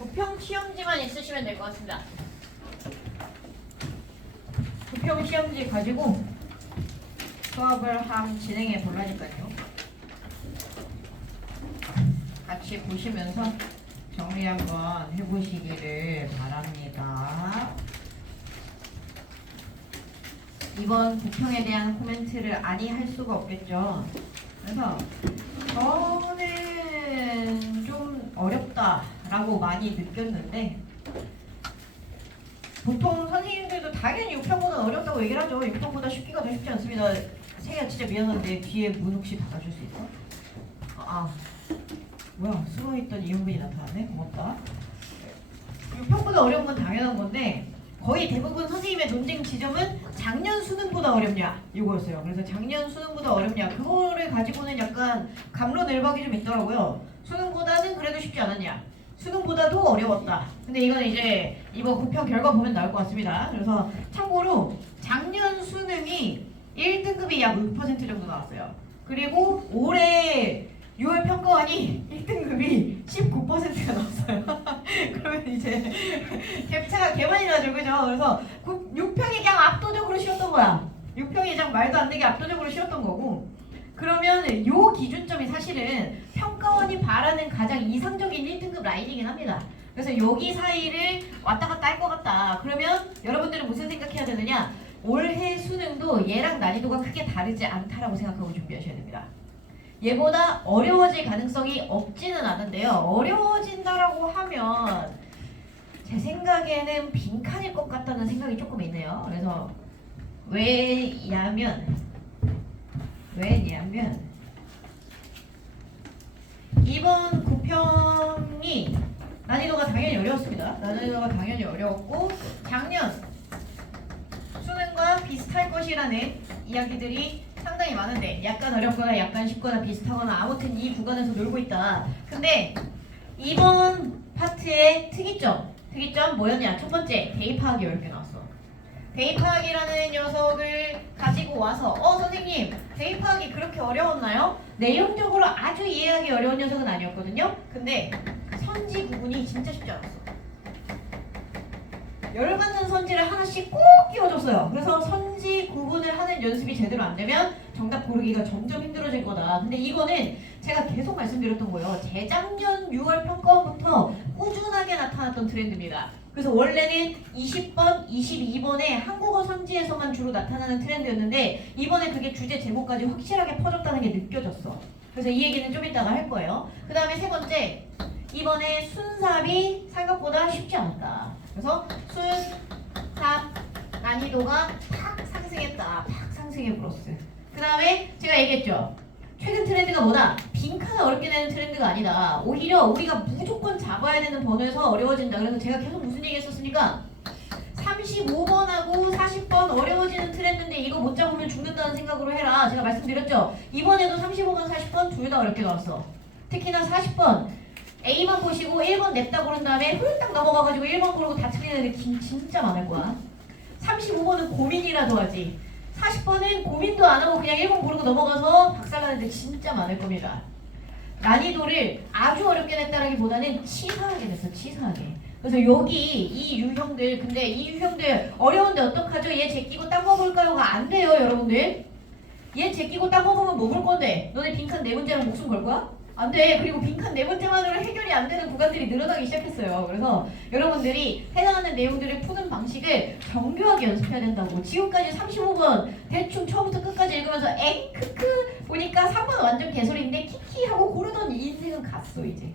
부평 시험지만 있으시면 될 것 같습니다. 부평 시험지 가지고 수업을 한번 진행해 보려니까요. 같이 보시면서 정리 한번 해보시기를 바랍니다. 이번 부평에 대한 코멘트를 아니 할 수가 없겠죠. 그래서 저는 좀 어렵다라고 많이 느꼈는데 보통 선생님들도 당연히 6편보다 어렵다고 얘기를 하죠. 6편보다 쉽기가 더 쉽지 않습니다. 세희야 진짜 미안한데 뒤에 문 혹시 닫아줄 수 있어? 뭐야 숨어있던 이용빈이 나타나네? 고맙다. 6편보다 어려운 건 당연한 건데 거의 대부분 선생님의 논쟁 지점은 작년 수능보다 어렵냐 이거였어요. 그래서 작년 수능보다 어렵냐 그거를 가지고는 약간 갑론을박이 좀 있더라고요. 수능보다는 그래도 쉽지 않았냐, 수능보다도 어려웠다. 근데 이건 이제 이번 부평 결과 보면 나올 것 같습니다. 그래서 참고로 작년 수능이 1등급이 약 6% 정도 나왔어요. 그리고 올해 6월 평가원이 1등급이 19%가 나왔어요. 그러면 이제 갭차가 개 많이 나죠, 그죠? 그래서 6평이 그냥 압도적으로 쉬웠던 거야. 6평이 그냥 말도 안 되게 압도적으로 쉬웠던 거고. 그러면 요 기준점이 사실은 평가원이 바라는 가장 이상적인 1등급 라인이긴 합니다. 그래서 여기 사이를 왔다 갔다 할 것 같다. 그러면 여러분들은 무슨 생각해야 되느냐? 올해 수능도 얘랑 난이도가 크게 다르지 않다라고 생각하고 준비하셔야 됩니다. 얘보다 어려워질 가능성이 없지는 않은데요. 어려워진다라고 하면 제 생각에는 빈칸일 것 같다는 생각이 조금 있네요. 그래서 왜냐면 이번 부평이 난이도가 당연히 어려웠습니다. 난이도가 당연히 어려웠고 작년 수능과 비슷할 것이라는 이야기들이 상당히 많은데 약간 어렵거나 약간 쉽거나 비슷하거나 아무튼 이 구간에서 놀고 있다. 근데 이번 파트의 특이점 뭐였냐? 첫 번째, 대입하기 어렵게 나왔어. 대입하기라는 녀석을 가지고 와서 선생님 대입하기 그렇게 어려웠나요? 내용적으로 아주 이해하기 어려운 녀석은 아니었거든요. 근데 선지 구분이 진짜 쉽지 않았어. 열받는 선지를 하나씩 꼭 끼워줬어요. 그래서 선지 구분을 하는 연습이 제대로 안 되면 정답 고르기가 점점 힘들어질 거다. 근데 이거는 제가 계속 말씀드렸던 거예요. 재작년 6월 평가원부터 꾸준하게 나타났던 트렌드입니다. 그래서 원래는 20번, 22번에 한국어 선지에서만 주로 나타나는 트렌드였는데 이번에 그게 주제 제목까지 확실하게 퍼졌다는 게 느껴졌어. 그래서 이 얘기는 좀 이따가 할 거예요. 그 다음에 세 번째, 이번에 순삽이 생각보다 쉽지 않았다. 그래서 순삽 난이도가 팍 상승했다. 팍 상승해 플러스. 그 다음에 제가 얘기했죠. 최근 트렌드가 뭐다? 빈칸을 어렵게 내는 트렌드가 아니다. 오히려 우리가 무조건 잡아야 되는 번호에서 어려워진다. 그래서 제가 계속 무슨 얘기 했었습니까? 35번하고 40번 어려워지는 트렌드인데 이거 못 잡으면 죽는다는 생각으로 해라. 제가 말씀드렸죠. 이번에도 35번, 40번 둘 다 어렵게 나왔어. 특히나 40번 A만 보시고 1번 냅다 고른 다음에 훌딱 넘어가가지고 1번 고르고 다 틀리는 애들 진짜 많을 거야. 35번은 고민이라도 하지. 40번은 고민도 안 하고 그냥 1번 고르고 넘어가서 박살나는 애들 진짜 많을 겁니다. 난이도를 아주 어렵게 냈다라기보다는 치사하게 냈어. 치사하게. 그래서 여기 이 유형들, 근데 이 유형들 어려운데 어떡하죠? 얘 제끼고 딴 거 볼까요가 안 돼요, 여러분들. 얘 제끼고 딴 거 보면 뭐 볼 건데? 너네 빈칸 4문제랑 목숨 걸 거야? 안 돼. 그리고 빈칸 4문제만으로 해결이 안 되는 구간들이 늘어나기 시작했어요. 그래서 여러분들이 해당하는 내용들을 푸는 방식을 정교하게 연습해야 된다고. 지금까지 35번 대충 처음부터 끝까지 읽으면서 엥? 크크 보니까 3번 완전 개소리인데 키키 하고 고르던 이 인생은 갔어 이제.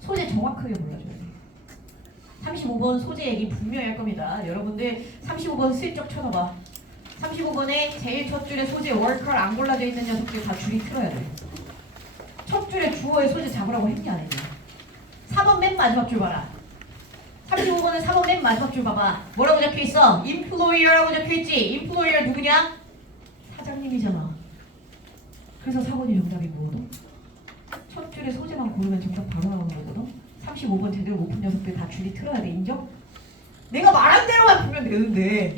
소재 정확하게 몰라줘야 돼. 35번 소재 얘기 분명히 할 겁니다. 여러분들 35번 슬쩍 쳐다봐. 35번에 제일 첫 줄에 소재 월컬 안 골라져 있는 녀석들 다 줄이 틀어야 돼. 첫 줄에 주어의 소재 잡으라고 했냐 안 했냐. 4번 맨 마지막 줄 봐라. 35번은 4번 맨 마지막 줄 봐봐. 뭐라고 적혀있어? employer라고 적혀있지. employer 누구냐? 사장님이잖아. 그래서 4번이 정답인 거거든. 첫 줄에 소재만 고르면 정답 바로 나오는 거거든. 35번 제대로 못 푼 녀석들 다 줄이 틀어야 돼. 인정? 내가 말한 대로만 풀면 되는데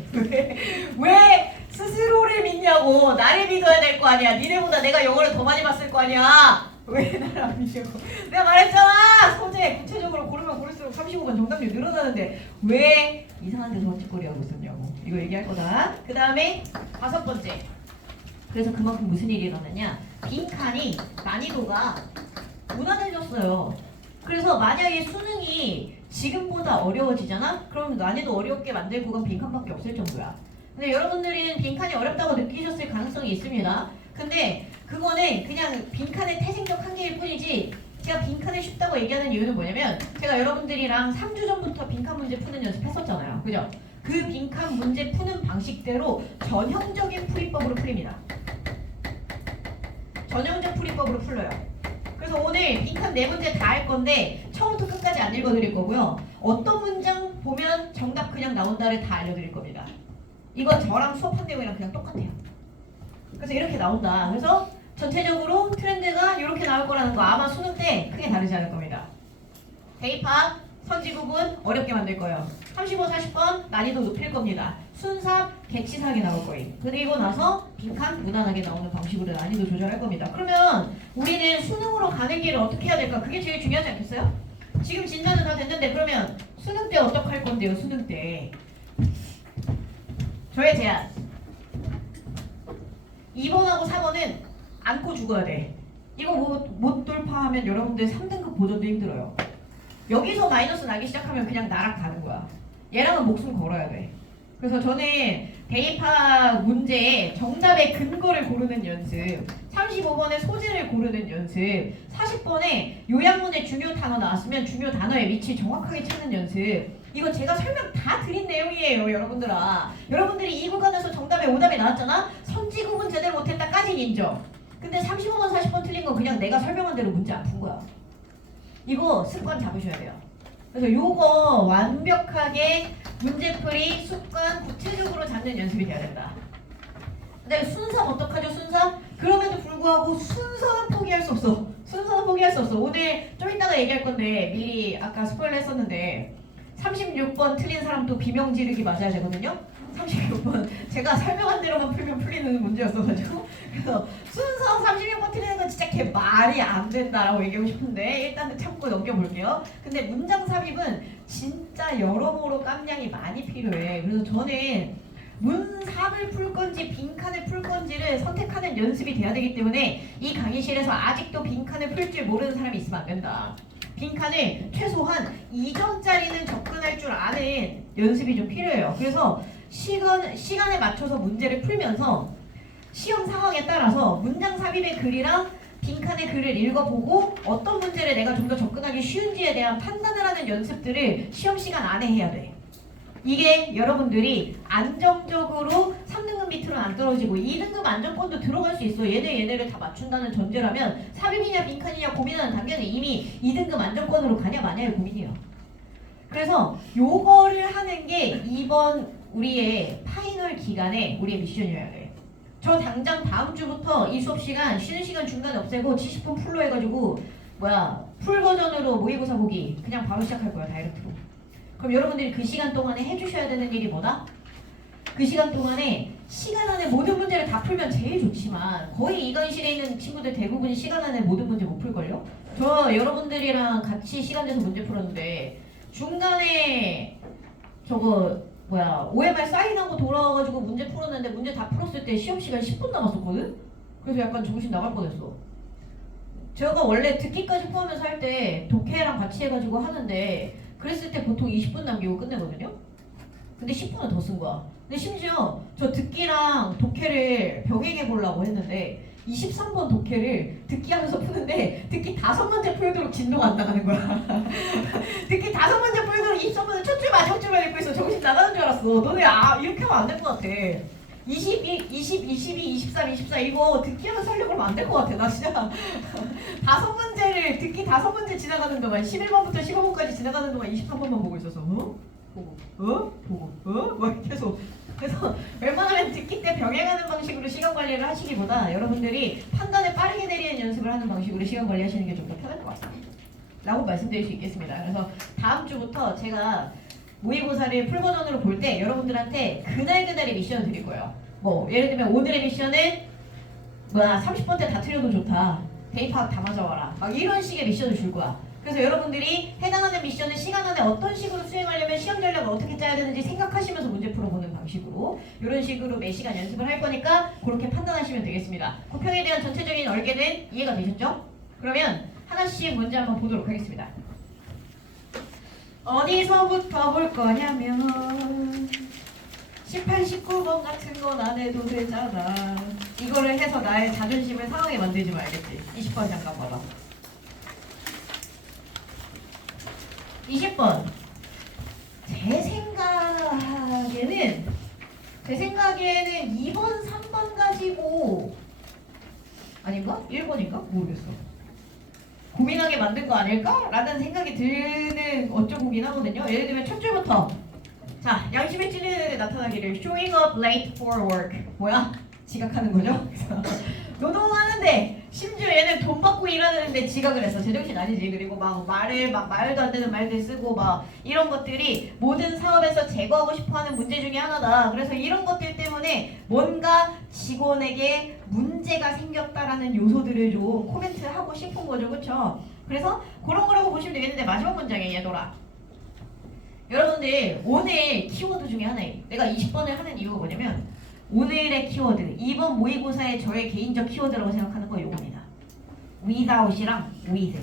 왜 스스로를 믿냐고. 나를 믿어야 될 거 아니야. 니네보다 내가 영어를 더 많이 봤을 거 아니야. 왜 나를 안 믿냐고. 내가 말했잖아. 소재 구체적으로 고르면 고를수록 35번 정답률 늘어나는데 왜 이상한 데서 헛짓거리 하고 있었냐고. 이거 얘기할 거다. 그 다음에 5번째. 그래서 그만큼 무슨 일이 일어나냐. 빈칸이 난이도가 무난해졌어요. 그래서 만약에 수능이 지금보다 어려워지잖아? 그럼 난이도 어렵게 만들 구간 빈칸밖에 없을 정도야. 근데 여러분들은 빈칸이 어렵다고 느끼셨을 가능성이 있습니다. 근데 그거는 그냥 빈칸의 태생적 한계일 뿐이지, 제가 빈칸을 쉽다고 얘기하는 이유는 뭐냐면 제가 여러분들이랑 3주 전부터 빈칸 문제 푸는 연습했었잖아요. 그죠? 그 빈칸 문제 푸는 방식대로 전형적인 풀이법으로 풀립니다. 전형적 풀이법으로 풀려요. 그래서 오늘 빈칸 4문제 다 할 건데 처음부터 끝까지 안 읽어드릴 거고요. 어떤 문장 보면 정답 그냥 나온다를 다 알려드릴 겁니다. 이건 저랑 수업한 내용이랑 그냥 똑같아요. 그래서 이렇게 나온다. 그래서 전체적으로 트렌드가 이렇게 나올 거라는 거 아마 수능 때 크게 다르지 않을 겁니다. 대입학, 선지구분 어렵게 만들 거예요. 35, 40번 난이도 높일 겁니다. 순삽, 개치사하게 나올 거예요. 그리고 나서 빈칸 무난하게 나오는 방식으로 난이도 조절할 겁니다. 그러면 우리는 수능으로 가는 길을 어떻게 해야 될까? 그게 제일 중요하지 않겠어요? 지금 진단은 다 됐는데 그러면 수능 때 어떻게 할 건데요? 수능 때 저의 제안 2번하고 4번은 안고 죽어야 돼. 이거 못 돌파하면 여러분들 3등급 보전도 힘들어요. 여기서 마이너스 나기 시작하면 그냥 나락 가는 거야. 얘랑은 목숨 걸어야 돼. 그래서 저는 대입학 문제에 정답의 근거를 고르는 연습, 35번에 소재를 고르는 연습, 40번에 요약문에 중요 단어 나왔으면 중요 단어의 위치 정확하게 찾는 연습, 이거 제가 설명 다 드린 내용이에요, 여러분들아. 여러분들이 이 구간에서 정답에 오답이 나왔잖아? 선지구분 제대로 못했다까진 인정. 근데 35번, 40번 틀린 건 그냥 내가 설명한 대로 문제 안 푼 거야. 이거 습관 잡으셔야 돼요. 그래서 요거 완벽하게 문제풀이 습관 구체적으로 잡는 연습이 돼야 된다. 근데 순서 어떡하죠? 순서? 그럼에도 불구하고 순서는 포기할 수 없어. 순서는 포기할 수 없어. 오늘 좀 이따가 얘기할 건데 미리 아까 스포일러 했었는데 36번 틀린 사람도 비명 지르기 맞아야 되거든요. 36번 제가 설명한 대로만 풀면 풀리는 문제였어가지고 그래서 순서 36번 틀리는 건 진짜 걔 말이 안 된다라고 얘기하고 싶은데 일단은 참고 넘겨볼게요. 근데 문장 삽입은 진짜 여러모로 깜냥이 많이 필요해. 그래서 저는 문삽을 풀 건지 빈칸을 풀 건지를 선택하는 연습이 돼야 되기 때문에 이 강의실에서 아직도 빈칸을 풀 줄 모르는 사람이 있으면 안 된다. 빈칸을 최소한 2점짜리는 접근할 줄 아는 연습이 좀 필요해요. 그래서 시간에 맞춰서 문제를 풀면서 시험 상황에 따라서 문장 삽입의 글이랑 빈칸의 글을 읽어보고 어떤 문제를 내가 좀 더 접근하기 쉬운지에 대한 판단을 하는 연습들을 시험 시간 안에 해야 돼. 이게 여러분들이 안정적으로 3등급 밑으로는 안 떨어지고 2등급 안정권도 들어갈 수 있어. 얘네를 다 맞춘다는 전제라면 삽입이냐 빈칸이냐 고민하는 단계는 이미 2등급 안정권으로 가냐 마냐의 고민이야. 그래서 요거를 하는 게 이번 우리의 파이널 기간에 우리의 미션이어야 돼. 저 당장 다음 주부터 이 수업 시간 쉬는 시간 중간에 없애고 70분 풀로 해가지고 풀 버전으로 모의고사 보기 그냥 바로 시작할 거야, 다이렉트로. 그럼 여러분들이 그 시간 동안에 해주셔야 되는 일이 뭐다? 그 시간 동안에 시간 안에 모든 문제를 다 풀면 제일 좋지만 거의 이 강의실에 있는 친구들 대부분이 시간 안에 모든 문제 못 풀걸요? 저 여러분들이랑 같이 시간 내서 문제 풀었는데 중간에 OMR 사인하고 돌아와가지고 문제 풀었는데 문제 다 풀었을 때 시험 시간 10분 남았었거든? 그래서 약간 정신 나갈 뻔했어. 제가 원래 듣기까지 포함해서 할 때 독해랑 같이 해가지고 하는데 그랬을 때 보통 20분 남기고 끝내거든요? 근데 10분을 더 쓴 거야. 근데 심지어 저 듣기랑 독해를 병행해 보려고 했는데 23번 독해를 듣기 하면서 푸는데 듣기 5문제 풀도록 진도가 안 나가는 거야. 듣기 5문제 풀도록 23번을 첫 줄 마지막 줄만 읽고 있어. 정신 나가는 줄 알았어. 너네 이렇게 하면 안 될 것 같아. 22, 23, 24 이거 듣기 하면서 하려고 하면 안 될 것 같아. 나 진짜 5문제를 듣기 5문제 지나가는 동안 11번부터 15번까지 지나가는 동안 23번만 보고 있었어. 보고 막 계속. 그래서 웬만하면 듣기 때 병행하는 방식으로 시간 관리를 하시기보다 여러분들이 판단을 빠르게 내리는 연습을 하는 방식으로 시간 관리하시는 게 좀 더 편할 것 같습니다. 라고 말씀드릴 수 있겠습니다. 그래서 다음 주부터 제가 모의고사를 풀버전으로 볼 때 여러분들한테 그날그날의 미션을 드릴 거예요. 예를 들면 오늘의 미션은 30번째 다 틀려도 좋다. 대입학 다 맞아와라. 막 이런 식의 미션을 줄 거야. 그래서 여러분들이 해당하는 미션을 시간 안에 어떤 식으로 수행하려면 시험 전략을 어떻게 짜야 되는지 생각하시면서 문제 풀어보는 방식으로 이런 식으로 매 시간 연습을 할 거니까 그렇게 판단하시면 되겠습니다. 고평에 대한 전체적인 얼개는 이해가 되셨죠? 그러면 하나씩 문제 한번 보도록 하겠습니다. 어디서부터 볼 거냐면 18, 19번 같은 건 안 해도 되잖아. 이거를 해서 나의 자존심을 상하게 만들지 말겠지. 20번 잠깐 봐봐. 20번. 제 생각에는 2번, 3번 가지고 아닌가? 1번인가? 모르겠어. 고민하게 만든 거 아닐까? 라는 생각이 드는 어쩌고긴 하거든요. 예를 들면 첫 줄부터 자, 양심에 찔리는 애들 나타나기를 showing up late for work. 뭐야? 지각하는 거죠? 노동하는데 심지어 얘는 돈 받고 일하는데 지각을 했어. 제정신 아니지. 그리고 막 말도 안 되는 말들 쓰고 막 이런 것들이 모든 사업에서 제거하고 싶어하는 문제 중에 하나다. 그래서 이런 것들 때문에 뭔가 직원에게 문제가 생겼다라는 요소들을 좀 코멘트하고 싶은 거죠. 그쵸? 그래서 그런 거라고 보시면 되겠는데 마지막 문장에 얘들아. 여러분들 오늘 키워드 중에 하나예요. 내가 20번을 하는 이유가 뭐냐면 오늘의 키워드 2번 모의고사의 저의 개인적 키워드라고 생각하는 거 요겁니다. without이랑 with.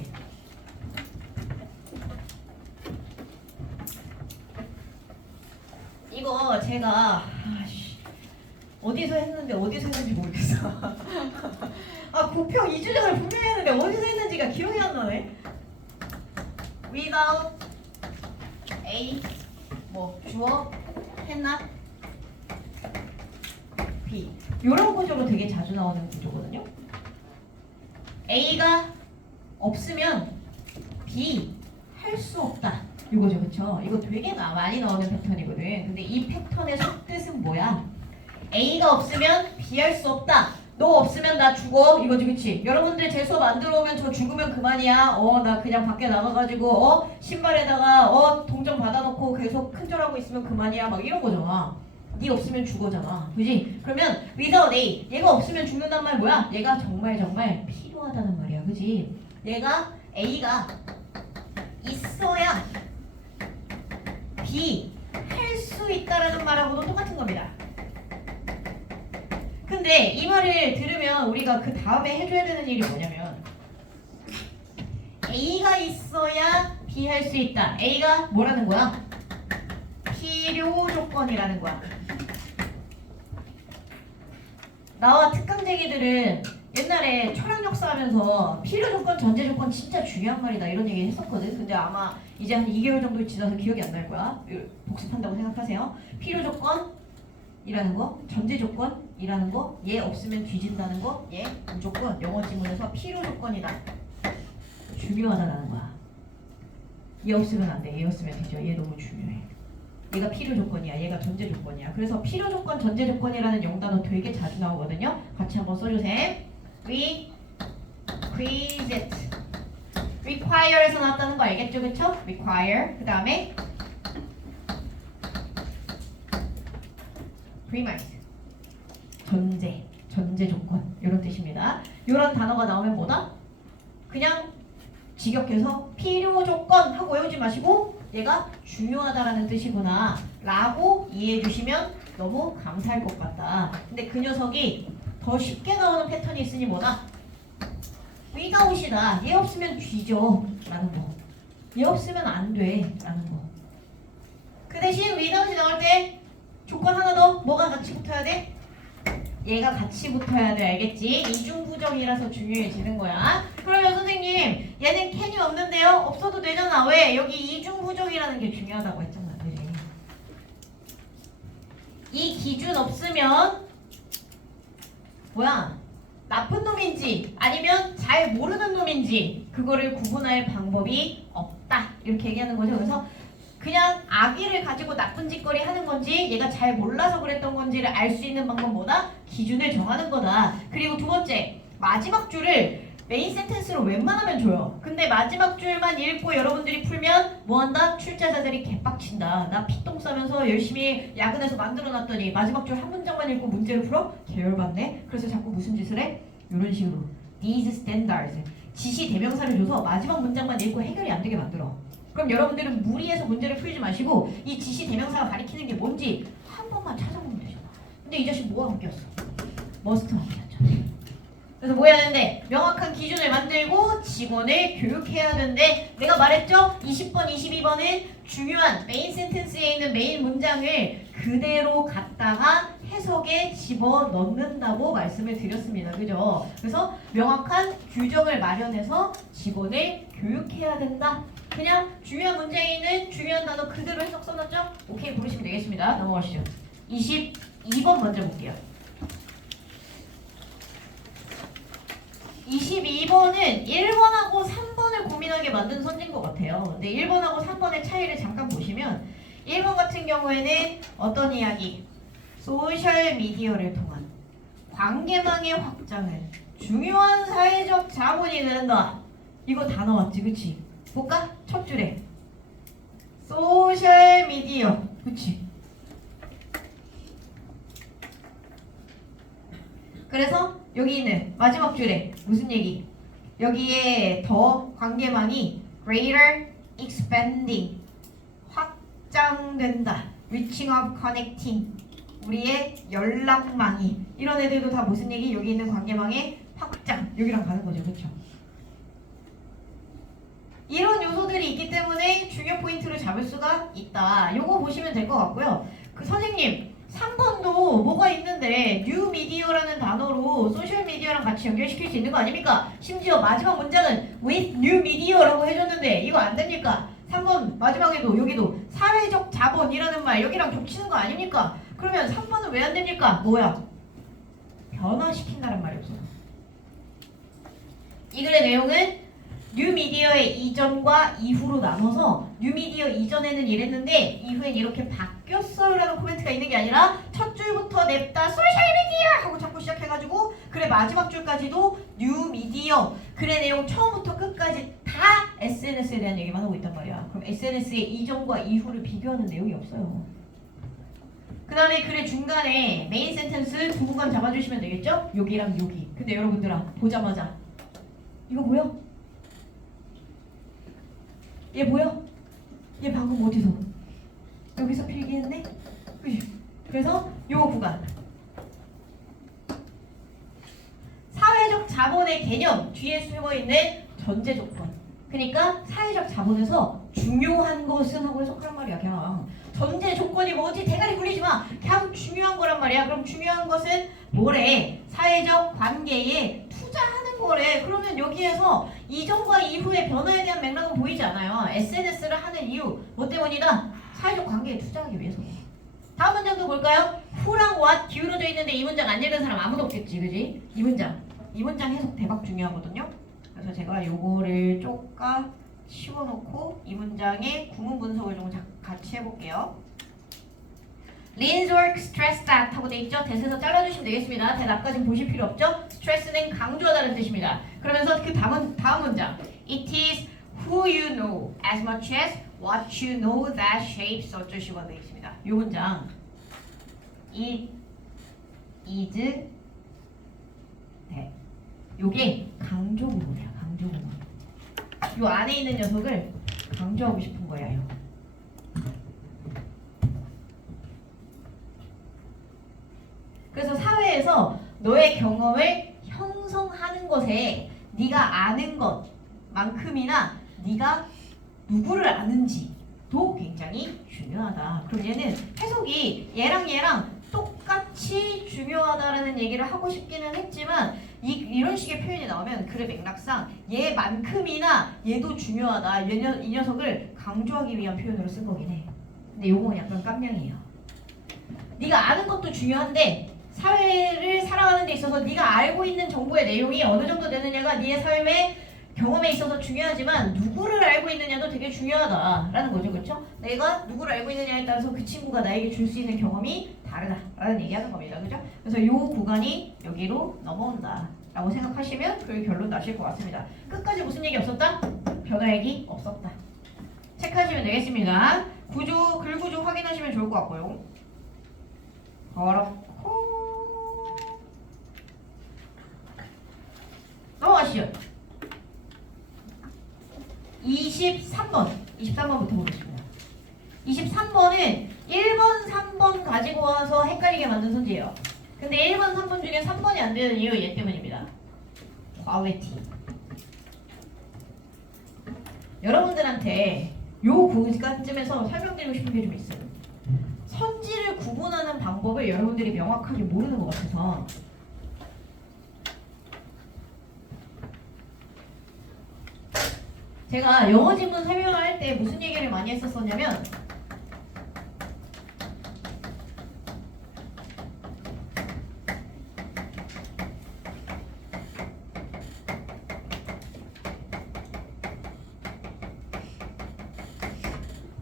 이거 제가 어디서 했는지 모르겠어. 아 고평 2주 전에 분명히 했는데 어디서 했는지가 기억이 안 나네. without A 뭐 주어 했나? B 이런 구조로 되게 자주 나오는 구조거든요. A가 없으면 B 할 수 없다. 이거죠, 그쵸? 이거 되게 많이 나오는 패턴이거든. 근데 이 패턴의 속뜻은 뭐야? A가 없으면 B 할 수 없다. 너 없으면 나 죽어. 이거지, 그치? 여러분들 제 수업 안 들어오면 저 죽으면 그만이야. 나 그냥 밖에 나가가지고 신발에다가 동전 받아놓고 계속 큰절하고 있으면 그만이야. 막 이런 거잖아. 네 없으면 죽어잖아. 그지? 그러면 without A 얘가 없으면 죽는단 말 뭐야? 얘가 정말 필요하다는 말이야. 그지? 얘가 A가 있어야 B 할 수 있다라는 말하고도 똑같은 겁니다. 근데 이 말을 들으면 우리가 그 다음에 해줘야 되는 일이 뭐냐면 A가 있어야 B 할 수 있다. A가 뭐라는 거야? 필요 조건이라는 거야. 나와 특강쟁이들은 옛날에 철학 역사 하면서 필요 조건, 전제 조건 진짜 중요한 말이다 이런 얘기 했었거든. 근데 아마 이제 한 2개월 정도 지나서 기억이 안 날 거야. 복습한다고 생각하세요. 필요 조건이라는 거, 전제 조건이라는 거, 얘 없으면 뒤진다는 거, 얘 무조건 영어 지문에서 필요 조건이다. 중요하다라는 거야. 얘 없으면 안 돼. 얘 없으면 뒤져. 얘 너무 중요해. 얘가 필요 조건이야. 얘가 전제 조건이야. 그래서 필요 조건, 전제 조건이라는 영단어 되게 자주 나오거든요. 같이 한번 써주세요. requisite. require에서 나왔다는 거 알겠죠? 그쵸? require. 그 다음에 premise. 전제 조건. 이런 뜻입니다. 이런 단어가 나오면 뭐다? 그냥 직역해서 필요 조건 하고 외우지 마시고 얘가 중요하다라는 뜻이구나 라고 이해해 주시면 너무 감사할 것 같다. 근데 그 녀석이 더 쉽게 나오는 패턴이 있으니 뭐다? without이다. 얘 없으면 뒤져 라는 거. 얘 없으면 안 돼 라는 거. 그 대신 without이 나올 때 조건 하나 더. 뭐가 같이 붙어야 돼? 얘가 같이 붙어야 돼. 알겠지? 이중부정이라서 중요해지는 거야. 그러면 선생님 얘는 can이 없는데요? 없어도 되잖아. 왜? 여기 이중부정이라는 게 중요하다고 했잖아. 그지? 이 기준 없으면 뭐야? 나쁜 놈인지 아니면 잘 모르는 놈인지 그거를 구분할 방법이 없다. 이렇게 얘기하는 거죠. 그래서 그냥 악의를 가지고 나쁜 짓거리 하는 건지 얘가 잘 몰라서 그랬던 건지를 알 수 있는 방법 뭐다? 기준을 정하는 거다. 그리고 두 번째, 마지막 줄을 메인 센텐스로 웬만하면 줘요. 근데 마지막 줄만 읽고 여러분들이 풀면 뭐한다? 출제자들이 개빡친다. 나 피똥 싸면서 열심히 야근해서 만들어놨더니 마지막 줄 한 문장만 읽고 문제를 풀어? 계열받네. 그래서 자꾸 무슨 짓을 해? 이런 식으로 These standards. 지시 대명사를 줘서 마지막 문장만 읽고 해결이 안 되게 만들어. 그럼 여러분들은 무리해서 문제를 풀지 마시고 이 지시 대명사가 가리키는 게 뭔지 한 번만 찾아보면 되잖아. 근데 이 자식 뭐가 바뀌었어? 머스트만 바뀌었잖아. 그래서 뭐 해야 되는데 명확한 기준을 만들고 직원을 교육해야 되는데 내가 말했죠? 20번, 22번은 중요한 메인 센텐스에 있는 메인 문장을 그대로 갖다가 해석에 집어넣는다고 말씀을 드렸습니다. 그죠? 그래서 명확한 규정을 마련해서 직원을 교육해야 된다. 그냥 중요한 문제에 있는 중요한 단어 그대로 해석 써놨죠? 오케이 부르시면 되겠습니다. 넘어가시죠. 22번 먼저 볼게요. 22번은 1번하고 3번을 고민하게 만든 선지인 것 같아요. 근데 1번하고 3번의 차이를 잠깐 보시면 1번 같은 경우에는 어떤 이야기? 소셜미디어를 통한 관계망의 확장을 중요한 사회적 자본이 된다. 이거 다 나왔지, 그치? 볼까? 첫 줄에 소셜미디어, 그치? 그래서 여기 있는 마지막 줄에 무슨 얘기? 여기에 더 관계망이 greater expanding 확장된다. reaching of connecting 우리의 연락망이 이런 애들도 다 무슨 얘기? 여기 있는 관계망의 확장 여기랑 가는 거죠. 그렇죠? 이런 요소들이 있기 때문에 중요 포인트를 잡을 수가 있다. 요거 보시면 될 것 같고요. 그 선생님 3번도 뭐가 있는데 뉴 미디어라는 단어로 소셜 미디어랑 같이 연결시킬 수 있는 거 아닙니까? 심지어 마지막 문장은 with new media라고 해줬는데 이거 안 됩니까? 3번 마지막에도 여기도 사회적 자본이라는 말 여기랑 겹치는 거 아닙니까? 그러면 3번은 왜 안 됩니까? 뭐야? 변화시킨다는 말이 없어요. 이 글의 내용은 뉴미디어의 이전과 이후로 나눠서 뉴미디어 이전에는 이랬는데 이후엔 이렇게 바뀌었어요 라는 코멘트가 있는 게 아니라 첫 줄부터 냅다 소셜미디어 하고 자꾸 시작해가지고 글의 마지막 줄까지도 뉴미디어 글의 내용 처음부터 끝까지 다 SNS에 대한 얘기만 하고 있단 말이야. 그럼 SNS의 이전과 이후를 비교하는 내용이 없어요. 그 다음에 글의 중간에 메인 센텐스 두 구간 잡아주시면 되겠죠? 여기랑 여기. 근데 여러분들아 보자마자 이거 뭐야? 얘 뭐야? 얘 방금 어디서? 여기서 필기했네? 그래서 요 구간 사회적 자본의 개념 뒤에 숨어있는 전제 조건 그러니까 사회적 자본에서 중요한 것은 하고 해석하란 말이야. 그냥 전제 조건이 뭐지? 대가리 굴리지 마. 그냥 중요한 거란 말이야. 그럼 중요한 것은 뭐래? 사회적 관계에 투자하는 거래. 그러면 여기에서 이전과 이후의 변화에 대한 맥락은 보이지 않아요. SNS를 하는 이유 뭐 때문이다? 사회적 관계에 투자하기 위해서. 다음 문장도 볼까요? who랑 what 기울어져 있는데 이 문장 안 읽은 사람 아무도 없겠지, 그지? 이 문장 해석 대박 중요하거든요. 그래서 제가 요거를 쪼까 치워놓고 이 문장의 구문 분석을 좀 같이 해볼게요. Lynn's work stressed that 하고 돼 있죠? 대세에서 잘라주시면 되겠습니다. 대답까지 보실 필요 없죠? stress는 강조하다는 뜻입니다. 그러면서 그 다음 문장 It is who you know as much as what you know that shapes 어쩌시고 되어 있습니다. 이 문장 It is that 요게 강조 부분이야. 강조 부분. 요 안에 있는 녀석을 강조하고 싶은 거예요. 그래서 사회에서 너의 경험을 형성하는 것에 네가 아는 것만큼이나 네가 누구를 아는지도 굉장히 중요하다. 그럼 얘는 해석이 얘랑 똑같이 중요하다라는 얘기를 하고 싶기는 했지만 이런 식의 표현이 나오면 글의 맥락상 얘만큼이나 얘도 중요하다. 이 녀석을 강조하기 위한 표현으로 쓴 거긴 해. 근데 요건 약간 깜냥이에요. 네가 아는 것도 중요한데 사회를 살아가는 데 있어서 네가 알고 있는 정보의 내용이 어느 정도 되느냐가 네의 삶의 경험에 있어서 중요하지만 누구를 알고 있느냐도 되게 중요하다라는 거죠. 그렇죠? 내가 누구를 알고 있느냐에 따라서 그 친구가 나에게 줄 수 있는 경험이 다르다라는 얘기하는 겁니다. 그렇죠? 그래서 이 구간이 여기로 넘어온다라고 생각하시면 그 결론 나실 것 같습니다. 끝까지 무슨 얘기 없었다? 변화 얘기 없었다. 체크하시면 되겠습니다. 글 구조 확인하시면 좋을 것 같고요. 그렇고 넘어가시죠. 23번부터 보겠습니다. 23번은 1번, 3번 가지고 와서 헷갈리게 만든 문제예요. 근데 1번, 3번 중에 3번이 안 되는 이유 얘 때문입니다. quality. 여러분들한테 요 구간쯤에서 설명드리고 싶은 게 좀 있어요. 선지를 구분하는 방법을 여러분들이 명확하게 모르는 것 같아서 제가 영어 지문 설명을 할 때 무슨 얘기를 많이 했었었냐면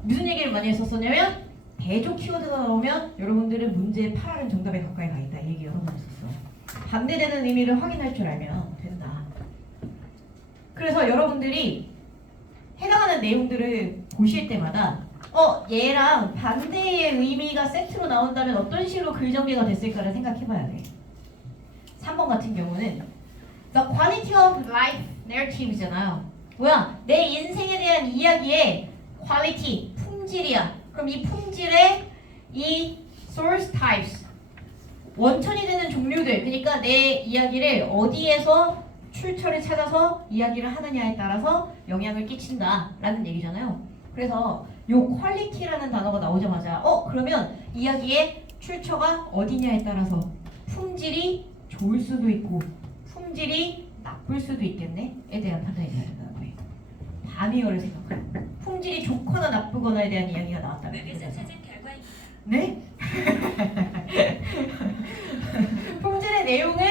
무슨 얘기를 많이 했었었냐면 대조 키워드가 나오면 여러분들은 문제의 8알은 정답에 가까이 가 있다. 이 얘기 여러 번 했었어. 반대되는 의미를 확인할 줄 알면 된다. 그래서 여러분들이 해당하는 내용들을 보실 때마다 얘랑 반대의 의미가 세트로 나온다면 어떤 식으로 글 전개가 됐을까를 생각해봐야 돼. 3번 같은 경우는 The quality of life narrative잖아요. 뭐야? 내 인생에 대한 이야기의 quality, 품질이야. 그럼 이 품질의 이 source types, 원천이 되는 종류들, 그러니까 내 이야기를 어디에서 출처를 찾아서 이야기를 하느냐에 따라서 영향을 끼친다 라는 얘기잖아요. 그래서 요 퀄리티라는 단어가 나오자마자 그러면 이야기의 출처가 어디냐에 따라서 품질이 좋을 수도 있고 품질이 나쁠 수도 있겠네 에 대한 판단이 나야 된다는 거예요. 반의어를 생각해요. 품질이 좋거나 나쁘거나에 대한 이야기가 나왔다면 웹에서 찾은 결과입니다. 네? 품질의 내용을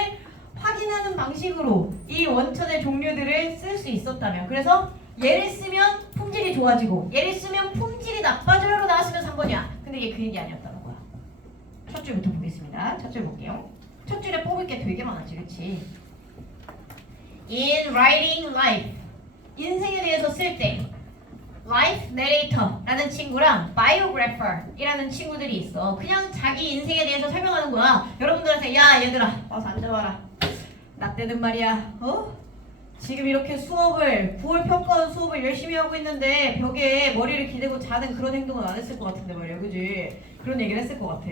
확인하는 방식으로 이 원천의 종류들을 쓸 수 있었다면, 그래서 얘를 쓰면 품질이 좋아지고 얘를 쓰면 품질이 나빠져요로 나왔으면 3번이야. 근데 얘 그 얘기 아니었다는 거야. 첫 줄부터 보겠습니다. 첫 줄 볼게요. 첫 줄에 뽑을 게 되게 많았지, 그렇지? In writing life, 인생에 대해서 쓸 때 Life narrator라는 친구랑 biographer이라는 친구들이 있어. 그냥 자기 인생에 대해서 설명하는 거야. 여러분들한테 야 얘들아 와서 앉아봐라. 나 때는 말이야. 지금 이렇게 수업을 9월 평가원 수업을 열심히 하고 있는데 벽에 머리를 기대고 자는 그런 행동은 안 했을 것 같은데 말이야, 그지? 그런 얘기를 했을 것 같아.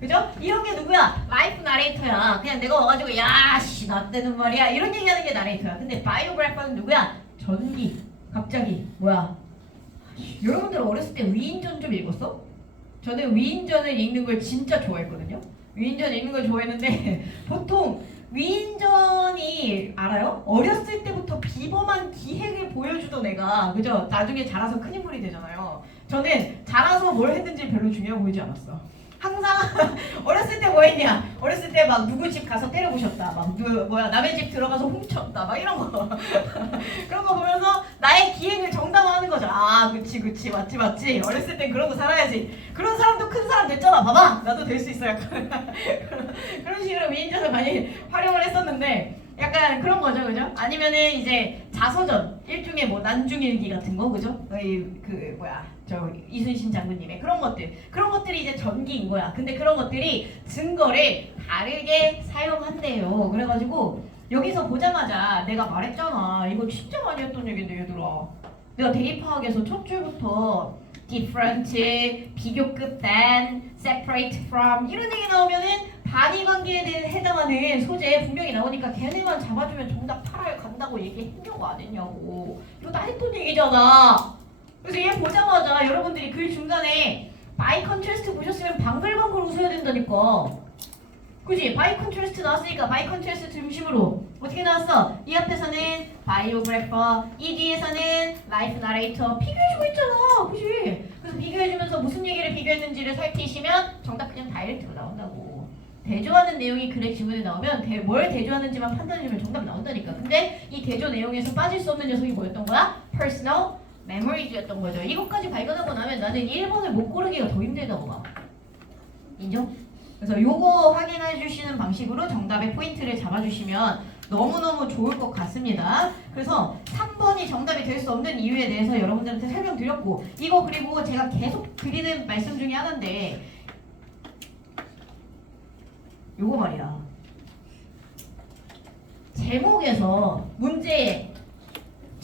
그죠? 이런 게 누구야? 라이프 나레이터야. 그냥 내가 와가지고 야씨 나 때는 말이야 이런 얘기하는 게 나레이터야. 근데 바이오그래퍼는 누구야? 전기. 갑자기 뭐야? 여러분들 어렸을 때 위인전 좀 읽었어? 저는 위인전을 읽는 걸 진짜 좋아했거든요. 위인전 읽는 걸 좋아했는데 보통 위인전이 알아요? 어렸을 때부터 비범한 기획을 보여주던 애가 그죠? 나중에 자라서 큰 인물이 되잖아요. 저는 자라서 뭘 했는지 별로 중요해 보이지 않았어. 항상 어렸을 때 뭐 했냐? 어렸을 때 막 누구 집 가서 때려부셨다. 막 남의 집 들어가서 훔쳤다. 막 이런 거. 그런 거 보면서 나의 기획을 정당화하는 거죠. 아, 그치, 맞지. 어렸을 땐 그러고 살아야지. 그런 사람도 큰 사람 됐잖아. 봐봐, 나도 될 수 있어. 약간 그런 식으로 위인전을 많이 활용을 했었는데. 약간 그런 거죠, 그죠? 아니면은 이제 자서전 일종의 뭐 난중일기 같은 거, 그죠? 저 이순신 장군님의 그런 것들이 이제 전기인 거야. 근데 그런 것들이 증거를 다르게 사용한대요. 그래가지고 여기서 보자마자 내가 말했잖아. 이거 진짜 많이 했던 얘기인데 얘들아. 내가 대입학에서 첫 줄부터 different, 비교급 than, separate from 이런 얘기 나오면은 단위 관계에 대해 해당하는 소재 분명히 나오니까 걔네만 잡아주면 정답 8알 간다고 얘기했냐고 안 했냐고. 이거 다 했던 얘기잖아. 그래서 얘 보자마자 여러분들이 글 중간에 by contrast 보셨으면 방글방글 웃어야 된다니까. 그지? by contrast 나왔으니까 by contrast 중심으로 어떻게 나왔어? 이 앞에서는 biographer, 이 뒤에서는 life narrator 비교해주고 있잖아. 그지? 그래서 비교해주면서 무슨 얘기를 비교했는지를 살피시면 정답 그냥 다이렉트로 나온다고. 대조하는 내용이 글의 지문에 나오면 뭘 대조하는지만 판단해주면 정답 나온다니까. 근데 이 대조 내용에서 빠질 수 없는 녀석이 뭐였던 거야? personal memories였던 거죠. 이것까지 발견하고 나면 나는 1번을 못 고르기가 더 힘들다고 봐. 인정? 그래서 요거 확인해 주시는 방식으로 정답의 포인트를 잡아주시면 너무너무 좋을 것 같습니다. 그래서 3번이 정답이 될 수 없는 이유에 대해서 여러분들한테 설명드렸고, 이거 그리고 제가 계속 드리는 말씀 중에 하나인데 요거 말이야. 제목에서 문제의